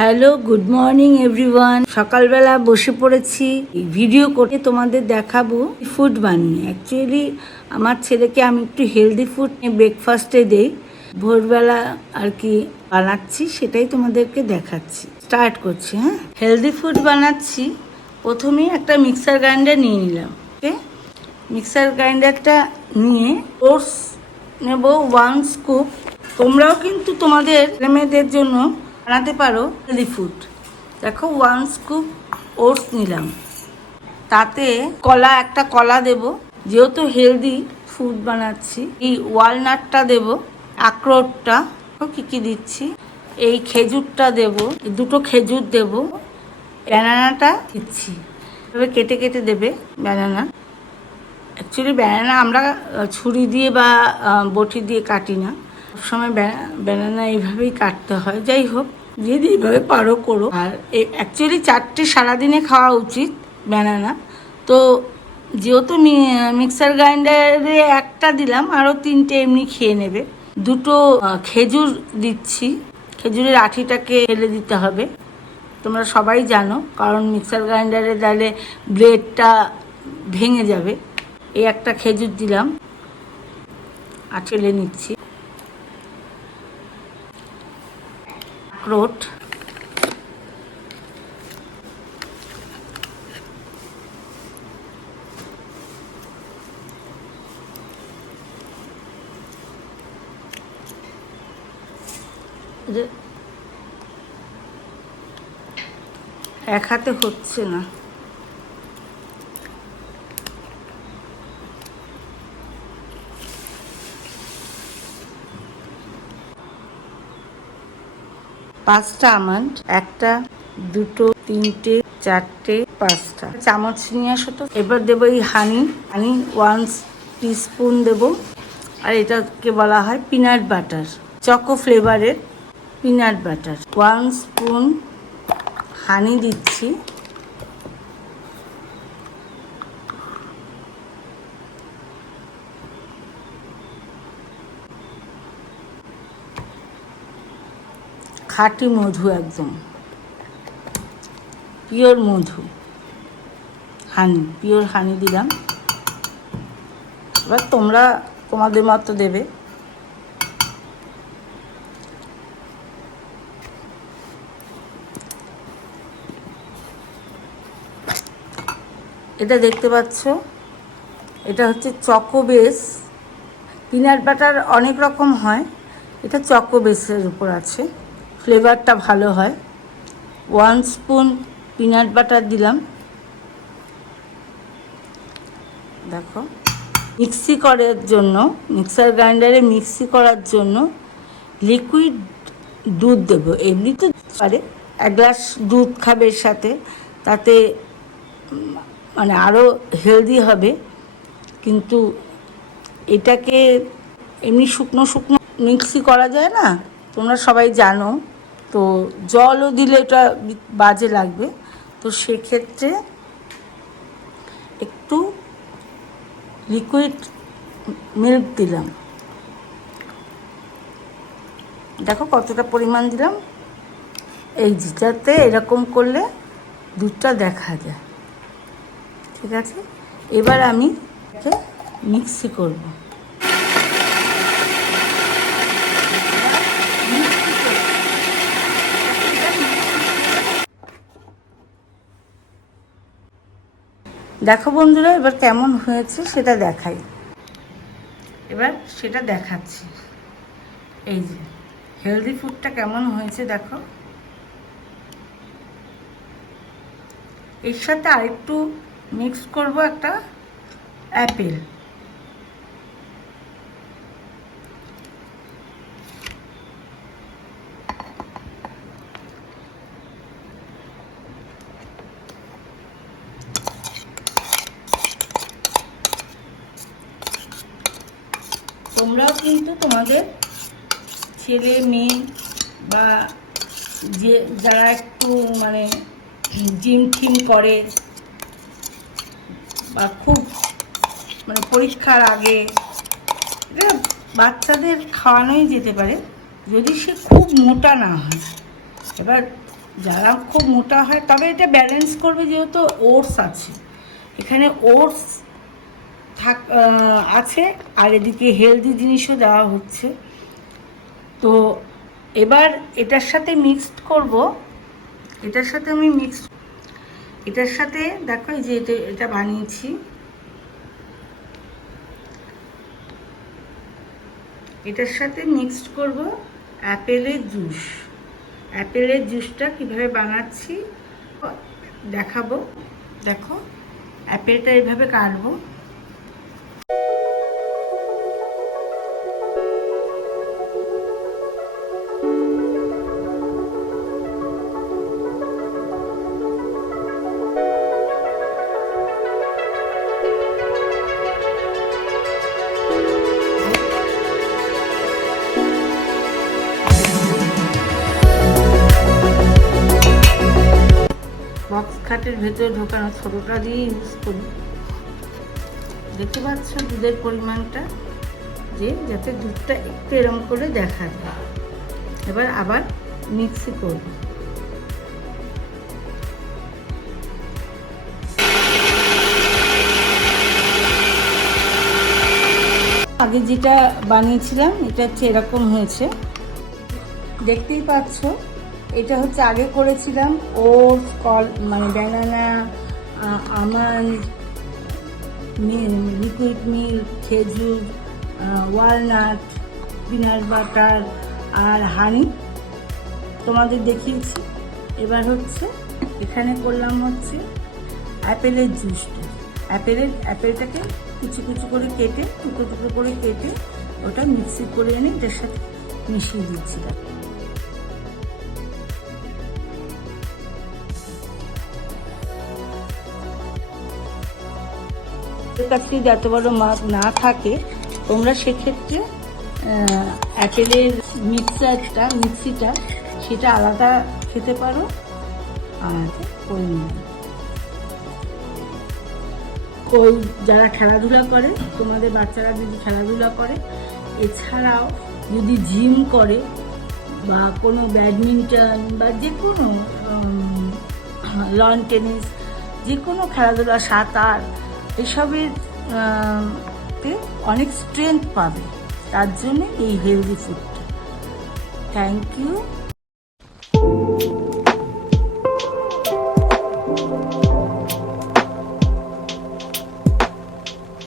Hello, good morning everyone. সকালবেলা বসে পড়েছি ভিডিও করে তোমাদের দেখাবো ফুড বানিয়ে। অ্যাকচুয়ালি আমার ছেলেকে আমি একটু হেলদি ফুড ব্রেকফাস্টে দেই, ভোরবেলা আর কি বানাচ্ছি, সেটাই তোমাদেরকে দেখাচ্ছি। স্টার্ট করছি। হ্যাঁ, হেলদি ফুড বানাচ্ছি। প্রথমেই একটা মিক্সার গ্রাইন্ডার নিয়ে নিলাম। ওকে, মিক্সার গ্রাইন্ডারটা নিয়ে ওটস নেব 1 স্কুপ। তোমরাও কিন্তু তোমাদের ছেলেমেয়েদের জন্য বানাতে পারো হেলদি ফুড। দেখো 1 স্কুপ ওটস নিলাম, তাতে একটা কলা দেব, যেহেতু হেলদি ফুড বানাচ্ছি। এই ওয়ালনাটটা দেব, আখরোটটা, কি দিচ্ছি, এই খেজুরটা দেব, 2টো খেজুর দেব, ব্যানানাটা দিচ্ছি। এভাবে কেটে কেটে দেবে ব্যানানা। অ্যাকচুয়ালি ব্যানানা আমরা ছুরি দিয়ে বা বটি দিয়ে কাটি না, সবসময় ব্যানানা এইভাবেই কাটতে হয়। যাই হোক, যদি এইভাবে পারো করো। আর অ্যাকচুয়ালি 4টে সারাদিনে খাওয়া উচিত ব্যানানা। তো যেহেতু মিক্সার গ্রাইন্ডারে একটা দিলাম, আরও 3টে এমনি খেয়ে নেবে। 2টো খেজুর দিচ্ছি, খেজুরের আঠিটাকে ফেলে দিতে হবে, তোমরা সবাই জানো, কারণ মিক্সার গ্রাইন্ডারে দিলে ব্লেডটা ভেঙে যাবে। এই একটা খেজুর দিলাম আর ঠেলে নিচ্ছি। আখরোট, এক হাতে হচ্ছে না। পাঁচটা আমন্ড, 1টা 2টো 3টে 4টে 5টা চামচ নিয়ে আসো তো। এবার দেবো এই হানি 1 টিস্পুন দেবো। আর এটাকে বলা হয় পিনাট বাটার, চকো ফ্লেভারের পিনাট বাটার। 1 স্পুন হানি দিচ্ছি। খাঁটি মধু, একদম পিওর মধু, হানি, পিওর হানি দিলাম। এবার তোমরা তোমাদের মতো দেবে। এটা দেখতে পাচ্ছ, এটা হচ্ছে চকো বেস। পিনাট বাটার অনেক রকম হয়, এটা চকো বেসের উপর আছে, ফ্লেভারটা ভালো হয়। 1 স্পুন পিনাট বাটার দিলাম। দেখো, মিক্সি করার জন্য, মিক্সার গ্রাইন্ডারে মিক্সি করার জন্য লিকুইড দুধ দেবো। এমনি তো পারে, 1 গ্লাস দুধ খাবে এর সাথে, তাতে মানে আরও হেলদি হবে। কিন্তু এটাকে এমনি শুকনো শুকনো মিক্সি করা যায় না, তোমরা সবাই জানো। তো জলও দিলে এটা বাজে লাগবে। তো সেক্ষেত্রে একটু লিকুইড মিল্ক দিলাম। দেখো কতটা পরিমাণ দিলাম, এই যেটাতে এরকম করলে দুধটা দেখা যায়। ঠিক আছে, এবার আমি একে মিক্সি করব। দেখো বন্ধুরা, এবার কেমন হয়েছে সেটা দেখাই। এবার সেটা দেখাচ্ছি। এই যে হেলদি ফুডটা কেমন হয়েছে দেখো। এর সাথে আরেকটু মিক্স করব একটা অ্যাপেল। তোমরাও কিন্তু তোমাদের ছেলে মেয়ে বা যে যারা একটু মানে জিম টিম করে বা খুব মানে পরীক্ষার আগে, এটা বাচ্চাদের খাওয়ানোই যেতে পারে, যদি সে খুব মোটা না হয়। এবার যারা খুব মোটা হয়, তবে এটা ব্যালেন্স করবে যেহেতু ওটস আছে, এখানে ওটস আছে, আর এদিকে হেলদি জিনিসও দেওয়া হচ্ছে। তো এবার এটার সাথে মিক্সড করব, এটার সাথে আমি এটার সাথে দেখো এই যে এটা বানিয়েছি, এটার সাথে মিক্সড করব অ্যাপেলের জুস। অ্যাপেলের জুসটা কিভাবে বানাচ্ছি দেখাবো। দেখো অ্যাপেলটা এইভাবে কাটবো, বক্স খাটের ভেতরে ঢোকানো ছোটোটা দিয়ে ইউজ করি। দেখতে পাচ্ছ দুধের পরিমাণটা, যাতে দুধটা একটু এরম করে দেখা যায়। এবার আবার মিক্সি করব। আগে যেটা বানিয়েছিলাম এটা হচ্ছে এরকম হয়েছে, দেখতেই পাচ্ছ। এটা হচ্ছে আগে করেছিলাম ওটস, মানে ব্যানানা, আমন্ড, লিকুইড মিল্ক, খেজুর, ওয়ালনাট, পিনাট বাটার আর হানি তোমাদের দেখিয়েছি। এবার হচ্ছে এখানে করলাম হচ্ছে অ্যাপেলের জুসটা। অ্যাপেলটাকে কুচি কুচি করে কেটে, টুকরো টুকরো করে কেটে ওটা মিক্সি করে এনে এটার সাথে মিশিয়ে দিচ্ছিলাম। কাছে যদি এত বড় মাছ না থাকে, তোমরা সেক্ষেত্রে অ্যাপেলের মিক্সিটা সেটা আলাদা খেতে পারো। আর ওই যারা খেলাধুলা করে, তোমাদের বাচ্চারা যদি খেলাধুলা করে, এছাড়াও যদি জিম করে বা কোনো ব্যাডমিন্টন বা যে কোনো লন টেনিস, যে কোনো খেলাধুলা, সাঁতার, এসবের অনেক স্ট্রেংথ পাবে। তার জন্য এই হেলদি ফুডটা। Thank you.